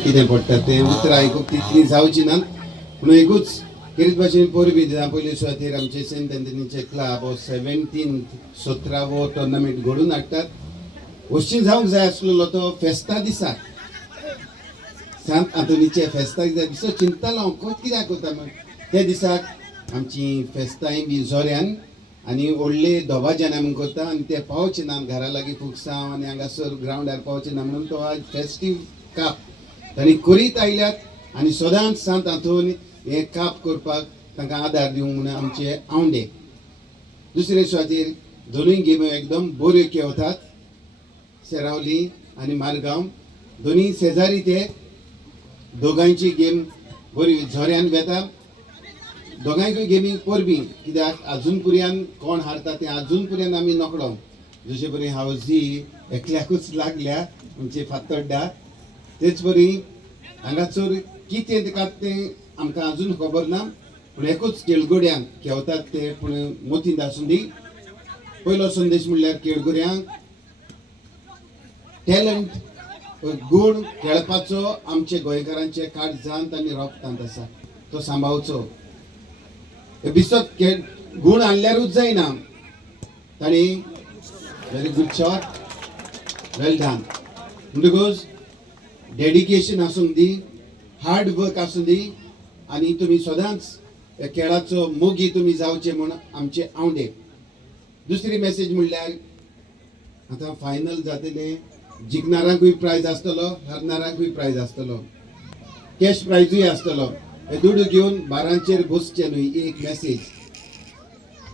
कितें पडटा ते उतरां आयकूप तितली जावची ना पूण एकूच कितें भाशेन परबी पयले सुवातेर आमचे सेंट एंथनीचे क्लब 17वो टोर्नामेंट घडोवन हाडटात. अशी जावंक जाय आसलेलो तो फेस्ता दिसाक, सांत आंतोनीचे फेस्ताक जाय दिसो चिंततालो हांव कोच कित्याक कोता म्हण. त्या दिसाक आमची फेस्ताय बी जोऱ्यान आनी व्हडले दोबाज्यान आमी करता आनी ते पावचे ना घरा लागीं फुगसांव आनी हांगासर ग्रावंडार पावचे ना म्हणून तो आज फेस्टीव काप तांणी करीत आयल्यात आनी सदांच सांत आंतोन हे काप करपाक तांकां आदार दिवंक म्हणून आमचे आवंडे. दुसरे सुवातेर दोनूय गेमी एकदम बऱ्यो खेळटात. सेरावली आनी मारगांव दोनूय शेजारी ते दोगांयची गेम बरी झोऱ्यान वेता. दोगांयकूय गेमीक परबी कित्याक आजून पर्यंत कोण हारता तें आजून पर्यंत आमी नकळो. जशे परी हावजी एकल्याकूच लागल्या म्हणजे फातोड्डा तेच परी हांगासर कितें तेका तें आमकां आजून खबर ना पूण एकूच केळगोड्यांक खेळटात ते पूण मोतींत आसूं दी. पयलो संदेश म्हणल्यार केळगोड्यांक टॅलंट गूण खेळपाचो आमचे गोंयकारांचे काळजांत आनी रोगतांत आसा, तो सांबाळचो. बिस्तर गूण हाडल्यारूच जायना. ताणी very good shot, well done. म्हणटकूच डेडिकेशन आसूंक दी, हार्ड वर्क आसूं दी आनी तुमी सदांच खेळाचो मोगी तुमी जावचे म्हूण आमचे आवंडे. दुसरी मेसेज म्हणल्यार आतां फायनल जातले, जिखणारांकूय प्रायज आसतलो, हारणारांकूय प्रायज आसतलो, कॅश प्रायजूय आसतलो. हे दुडू घेवन बारांचेर बसचे न्हय, ही एक मेसेज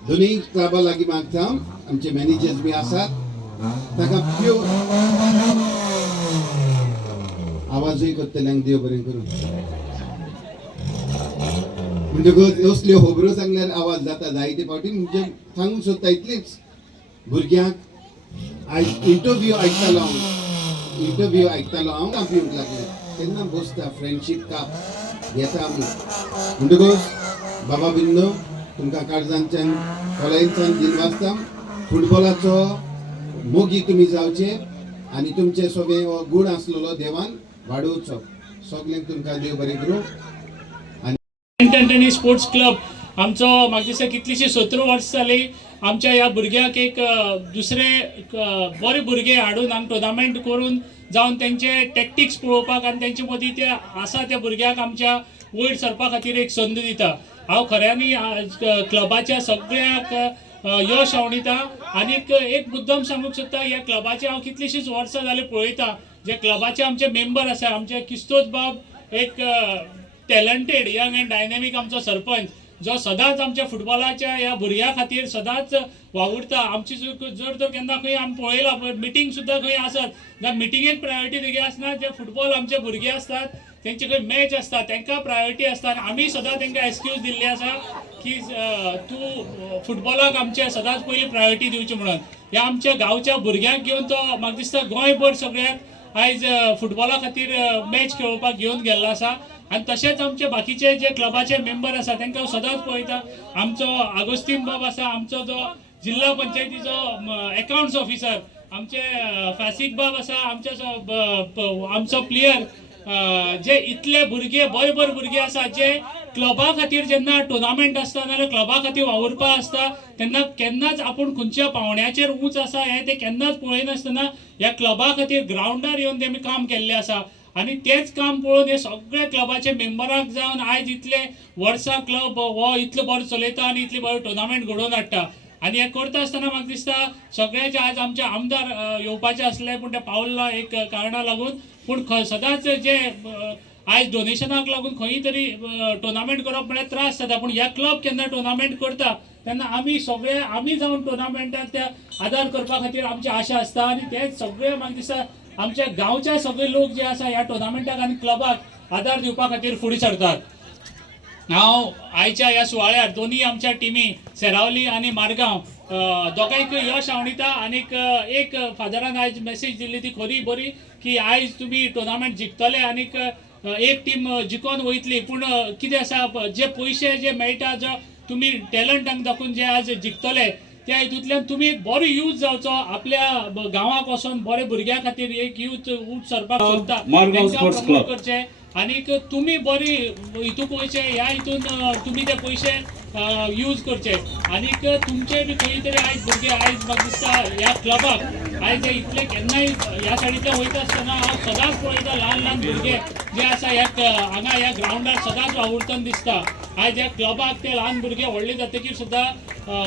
दोनूय क्लबा लागीं मागता. आमचे मॅनेजर्स बी आसात ताका प्यूर आवाजूय करतल्यांक देव बरें करूं. म्हणटकूच असल्यो खबरो सांगल्यार आवाज जाता जायते फावटी. म्हणजे सांगूंक सोदता इतलेंच, भुरग्यांक आयज इंटरव्यू आयकतालो हांव कांपिवंक लागले तेन्ना बसता फ्रेंडशीप काप घेता आमी. म्हणटकूच बाबा बिंदू तुमकां काळजांच्यान खोलायेंच्यान दिनवासता. फुटबॉलाचो मोगी तुमी जावचे आनी तुमचे सगळे हो गूण आसलेलो देवान वाडोवचो. सगळ्यांक तुमकां देव बरें करूं. सेंट एंथनी स्पोर्ट्स क्लब आमचो म्हाका दिसता कितलीशीं 17 वर्सां जालीं. आमच्या ह्या भुरग्याक एक दुसरे बरे भुरगे हाडून हांगा टोर्नामेंट करून जावन तेंचे टॅक्टिक्स पळोवपाक आनी तेंचे मदीं ते आसा त्या भुरग्याक आमच्या वयर सरपा खातीर एक संद दिता. हांव खऱ्यांनी क्लबाच्या सगळ्याक यश आवडीता. आनीक एक मुद्दम सांगूंक सोदता, ह्या क्लबाचे हांव कितलींशींच वर्सां जालीं पळयता. जे क्लबाचे आमचे मेंबर आसा, आमचे किस्तोद बाब एक टॅलंटेड यंग एंड डायनॅमीक आमचो सरपंच जो सदांच आमच्या फुटबॉलाच्या ह्या भुरग्यां खातीर सदांच वावुरता. आमची जर तर केन्ना खंय आमी पळयला मिटींग सुद्दां खंय आसत जाल्यार मिटिंगेक प्रायोरिटी तेगे आसना. जे फुटबॉल आमचे भुरगे आसतात तेंचे खंय मॅच आसता तांकां प्रायोरिटी आसता. आमी सदां तांकां एक्सक्यूज दिल्ली आसा की तूं फुटबॉलाक आमचे सदांच पयली प्रायोरिटी दिवची म्हणून. ह्या आमच्या गांवच्या भुरग्यांक घेवन तो म्हाका दिसता गोंयभर सगळ्याक आयज फुटबॉला खातीर मॅच खेळोवपाक घेवन गेल्लो आसा. आनी तशेंच आमचे बाकीचे जे क्लबाचे मेंबर आसा तांकां हांव सदांच पळयता. आमचो आगोस्तीन बाब आसा, आमचो जो जिल्हा पंचायतीचो अकाउंट्स ऑफिसर, आमचे फासीक बाब आसा, आमचो प्लेयर, जे इतले भुरगे बरे भुरगे आसा जे क्लबा खातीर जेन्ना टोर्नामेंट आसता नाजाल्यार क्लबा खातीर वावुरपा आसता तेन्ना केन्नाच आपूण खंयच्या पावंड्याचेर उंच आसा हें ते केन्नाच पळयनासतना ह्या क्लबा खातीर ग्रावंडार येवन तेमी काम केल्लें आसा. आनी तेच काम पळोवन हे सगळे क्लबाचे मेंबराक जावन आयज इतले वर्सां क्लब हो इतलो बरो चलयता आनी इतले बरो टोर्नामेंट घडोवन हाडटा. आनी हें करता आसतना म्हाका दिसता सगळ्याचे आज आमचे आमदार येवपाचे आसले पूण ते पावला एक कारणाक लागून. पूण सदांच जे आयज डोनेशनाक लागून खंय तरी टोर्नामेंट करप म्हळ्यार त्रास जाता. पूण ह्या क्लब केन्ना टोर्नामेंट करता तेन्ना आमी जावन टोर्नामेंटाक त्या आदार करपा खातीर आमची आशा आसता. आनी ते सगळे म्हाका दिसता आमच्या गांवचे सगळे लोक जे आसा ह्या टोर्नामेंटाक आनी क्लबाक आदार दिवपा खातीर फुडें सरतात. हांव आयच्या ह्या सुवाळ्यार दोनी आमच्या टिमी सेरावली आनी मारगांव दोगांयकूय यश आवडीता. आनीक एक फादरान आयज मेसेज दिल्ली ती खरी बरी की आयज तुमी टोर्नामेंट जिखतले आनीक एक टीम जिखोन वयतली. पूण कितें आसा जे पयशे जे मेळटा जो तुमी टॅलंट हांगा दाखोवन जे आज जिखतले त्या हितूंतल्यान तुमी एक बरो यूथ जावचो आपल्या गांवाक वचोन बरे भुरग्यां खातीर एक यूथ उठ सरपाक सोदता मारगांव तांकां स्पोर्ट्स प्रमोट क्लब. करचे आनीक तुमी बरी हितूक वयचे ह्या हितून तुमी ते पयशे यूज करचे आनीक तुमचे बी खंय तरी आयज भुरगे आयज म्हाका दिसता ह्या क्लबाक आयज हे इतले केन्नाय ह्या सायडींतल्यान वयता आसतना हांव सदांच पळयता ल्हान ल्हान भुरगे जे आसा हांगा ह्या ग्रावंडार सदांच वावुरतना दिसता आयज ह्या क्लबाक ते ल्हान भुरगे व्हडले जातकीर सुद्दां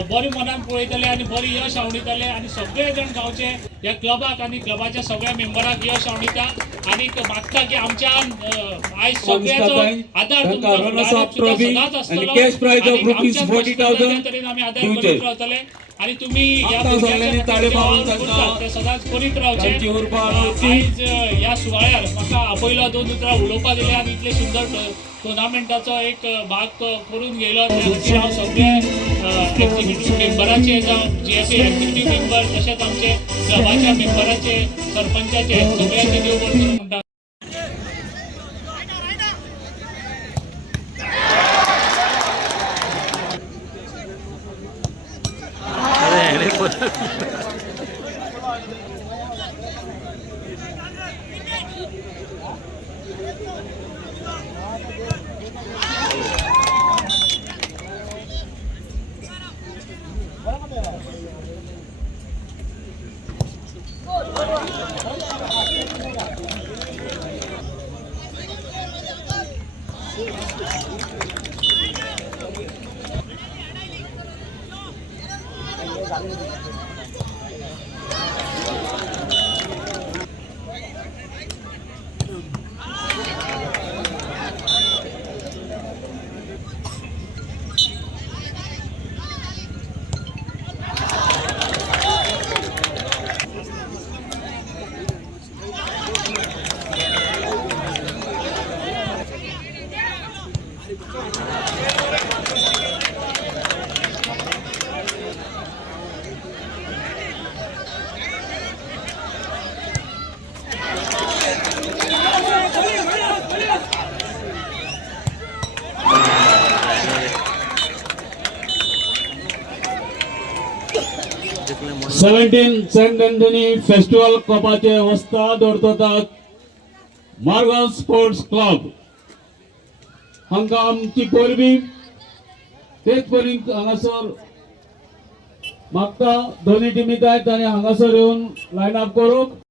बरे मनान पळयतले आनी बरे यश आवडीतले आनी सगळे जाण गांवचे ह्या क्लबाक आनी क्लबाच्या सगळ्या मेंबराक यश आवडीता आनीक मागता की आमच्या आयज सगळ्याचो आदार तुमकां सदांच आसतलो आनी आमच्या तरेन आमी आदार करीत रावतले आनी तुमी ह्या भुरग्यांच्या ते सदांच करीत रावचे आयज ह्या सुवाळ्यार म्हाका आपयलो 2 उतरां उलोवपा दिले आनी इतले सुंदर टुर्नामेंटाचो एक भाग करून गेलो त्या खातीर हांव सगळे एक्झिक्युटीव मेंबराचे जावं GFA एक्झिक्युटीव मेंबर तशेंच आमचे क्लबाच्या मेंबराचे सरपंचाचे सगळ्यांचे देव बरें करूं म्हणटा. सेंट एंथनी फेस्टिवल कपाचे वस्ताद दवरतात मारगांव स्पोर्ट्स क्लब हांकां आमची परबी तेच पर्यंत हांगासर मागता दोन्ही टिमी जायत आनी हांगासर येवन लायन अप करूंक